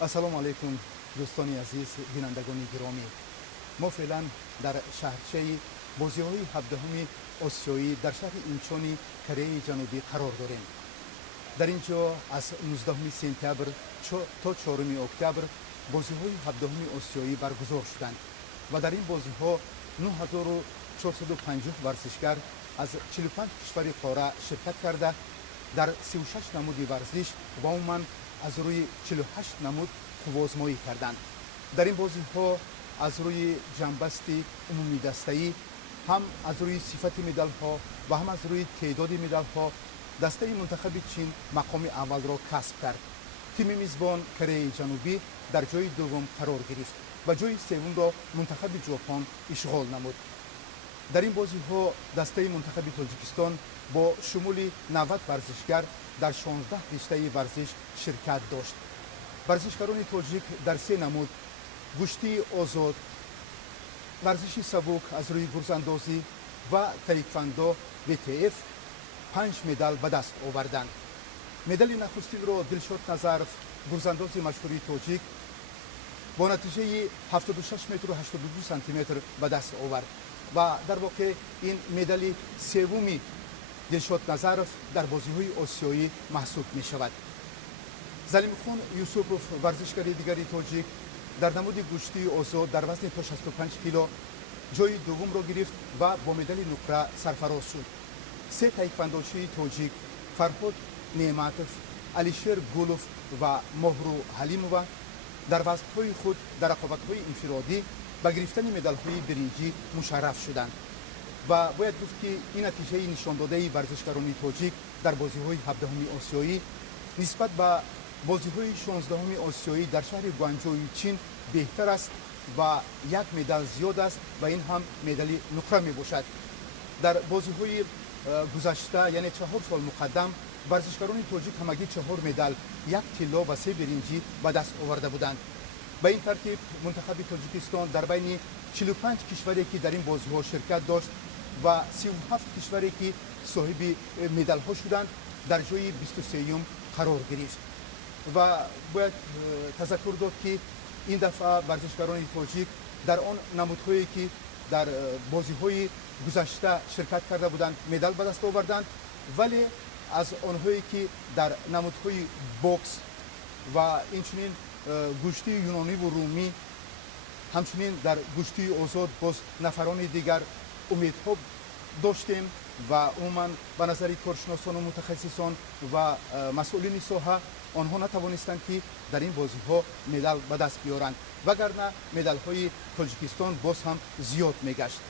ассалому алайкум дӯстони азиз, бинандагони гиромӣ. Мо феълан дар шаҳрчаи бозиҳои 17-уми осиёӣ дар шаҳри инчони Кореяи Ҷанубӣ қарор дорем. дар ин ҷо аз 19 сентябр то 4 октябр бозиҳои 17-уми осиёӣ баргузор шуданд ва дар ин бозиҳо 9450 варзишгар аз 45 кишвари қора ширкат карда дар 36 намуди варзиш ва умуман аз рӯи 48 намуд қуввозмоӣ карданд. дар ин бозиҳо аз рӯи ҷанбасти умумидастаӣ, ҳам аз рӯи сифати медалҳо ва ҳам аз рӯи теъдоди медалҳо дастаи мунтахаби чин мақоми аввалро касб кард. тими мизбон Кореяи Ҷанубӣ дар ҷои дуввум қарор гирифт ва ҷои севумро мунтахаби ҷопон ишғол намуд. дар ин бозиҳо дастаи мунтахаби Тоҷикистон бо шумули 90 варзишгар дар 16 риштаи варзиш ширкат дошт. варзишгарони тоҷик дар 3 намуд гӯштии озод, варзиши сабук аз рӯи гурзандозӣ ва таеквондо ВТФ 5 медал ба даст оварданд. медали нахустинро Дилшод Назаров, гурзандози машҳури тоҷик, бо натиҷаи 76 метру 82 сантиметр ба даст овард ва дар воқеъ ин медали севуми Дилшод Назаров дар бозиҳои осиёӣ маҳсуб мешавад. Залимхон Юсупов, варзишгари дигари тоҷик, дар намуди гӯштии озод дар вазни то 65 кило ҷои дуввумро гирифт ва бо медали нуқра сарфароз шуд. се таеквондочии тоҷик Фарҳод Неъматов, Алишер Гулов ва Моҳру Ҳалимова дар вазнҳои худ дар рақобатҳои инфиродӣ ба гирифтани медалҳои биринҷӣ мушарраф шуданд ва бояд гуфт ки ин натиҷаи нишондодаи варзишгарони тоҷик дар бозиҳои 17-уми осиёӣ нисбат ба бозиҳои 16-уми осиёӣ дар шаҳри Гуанчжоуи Чин беҳтар аст ва як медал зиёд аст ва ин ҳам медали нуқра мебошад. дар бозиҳои гузашта, яъне 4 сол муқаддам, варзишгарони тоҷик ҳамагӣ 4 медал, 1 тилло ва 3 биринҷӣ ба даст оварда буданд. ба ин тартиб мунтахаби Тоҷикистон дар байни 45 кишваре ки дар ин бозиҳо ширкат дошт ва 37 кишваре ки соҳиби медалҳо шуданд, дар ҷои 23-юм қарор гирифт. ва бояд тазаккур дод ки ин дафъа варзишгарони тоҷик дар он намудҳое ки дар бозиҳои гузашта ширкат карда буданд медал ба даст оварданд, вале аз онҳое ки дар намудҳои бокс ва инчунин гӯштии юнониву румӣ, ҳамчунин дар гӯштии озод боз нафарони дигар умедҳо доштем ва умуман ба назари коршиносону мутахассисон ва масъулини соҳа онҳо натавонистанд ки дар ин бозиҳо медал ба даст биёранд, вагарна медалҳои Тоҷикистон боз ҳам зиёд мегашт.